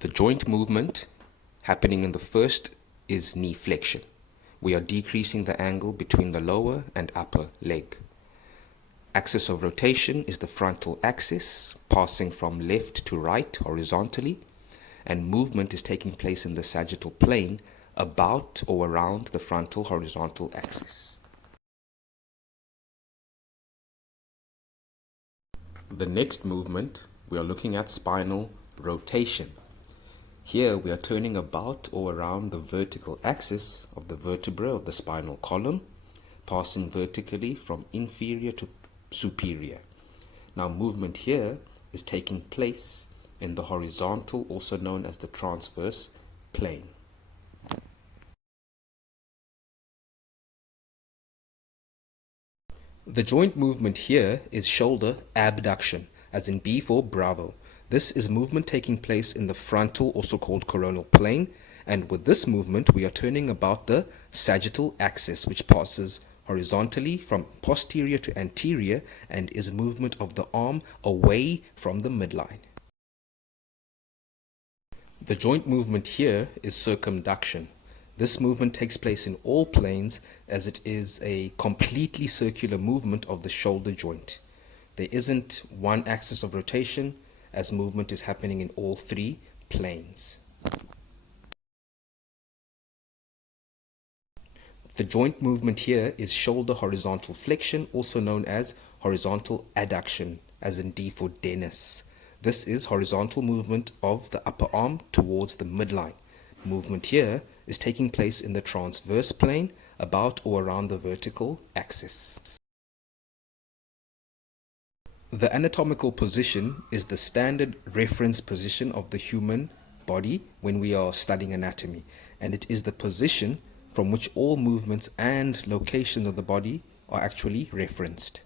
The joint movement happening in the first is knee flexion. We are decreasing the angle between the lower and upper leg. Axis of rotation is the frontal axis, passing from left to right horizontally, and movement is taking place in the sagittal plane about or around the frontal horizontal axis. The next movement, we are looking at spinal rotation. Here we are turning about or around the vertical axis of the vertebra of the spinal column, passing vertically from inferior to superior. Now movement here is taking place in the horizontal, also known as the transverse plane. The joint movement here is shoulder abduction, as in B for Bravo. This is movement taking place in the frontal, also called coronal plane, and with this movement we are turning about the sagittal axis, which passes horizontally from posterior to anterior and is movement of the arm away from the midline. The joint movement here is circumduction. This movement takes place in all planes as it is a completely circular movement of the shoulder joint. There isn't one axis of rotation as movement is happening in all three planes. The joint movement here is shoulder horizontal flexion, also known as horizontal adduction, as in D for Dennis. This is horizontal movement of the upper arm towards the midline. Movement here is taking place in the transverse plane about or around the vertical axis. The anatomical position is the standard reference position of the human body when we are studying anatomy, and it is the position from which all movements and locations of the body are actually referenced.